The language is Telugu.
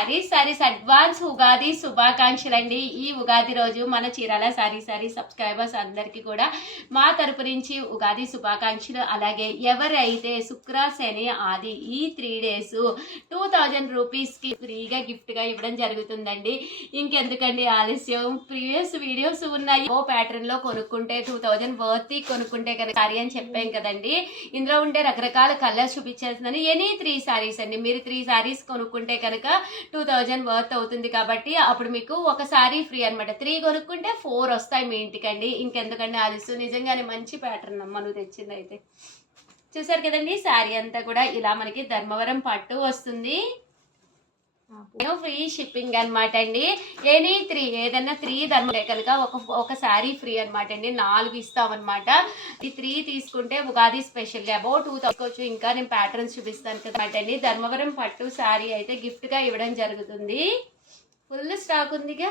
సారీస్ అడ్వాన్స్ ఉగాది శుభాకాంక్షలు అండి. ఈ ఉగాది రోజు మన చీరాల సారీ సబ్స్క్రైబర్స్ అందరికీ కూడా మా తరపు నుంచి ఉగాది శుభాకాంక్షలు. అలాగే ఎవరైతే శుక్ర శని ఆది ఈ 3 days 2000 రూపీస్కి ఫ్రీగా గిఫ్ట్గా ఇవ్వడం జరుగుతుందండి. ఇంకెందుకండి ఆలస్యం, ప్రీవియస్ వీడియోస్ ఉన్నాయి. ఓ ప్యాటర్న్లో కొనుక్కుంటే 2000 వర్త్ కొనుక్కుంటే కనుక సారీ అని చెప్పాం కదండి. ఇందులో ఉండే రకరకాల కలర్స్ చూపించేస్తున్నాను. ఎనీ 3 సారీస్ అండి. మీరు 3 సారీస్ కొనుక్కుంటే కనుక 2000 వర్త్ అవుతుంది. కాబట్టి అప్పుడు మీకు ఒక సారీ ఫ్రీ అనమాట. 3 కొనుక్కుంటే 4 వస్తాయి మీ ఇంటికండి. ఇంకెందుకండి ఆలస్యం. నిజంగానే మంచి ప్యాటర్న్ అమ్మ నువ్వు తెచ్చింది. అయితే చూసారు కదండి, శారీ అంతా కూడా ఇలా మనకి ధర్మవరం పట్టు వస్తుంది. ఫ్రీ షిప్పింగ్ అనమాట అండి. ఎనీ 3 ఏదన్నా 3 ధర్మలే కనుక ఒక శారీ ఫ్రీ అనమాట అండి. 4 ఇస్తామన్నమాట. ఈ 3 తీసుకుంటే ఉగాది స్పెషల్ గా అబౌట్ 2000 తీసుకోవచ్చు. ఇంకా నేను ప్యాటర్న్స్ చూపిస్తాను కదన్నమాట అండి. ధర్మవరం పట్టు శారీ అయితే గిఫ్ట్ గా ఇవ్వడం జరుగుతుంది. ఫుల్ స్టాక్ ఉందిగా.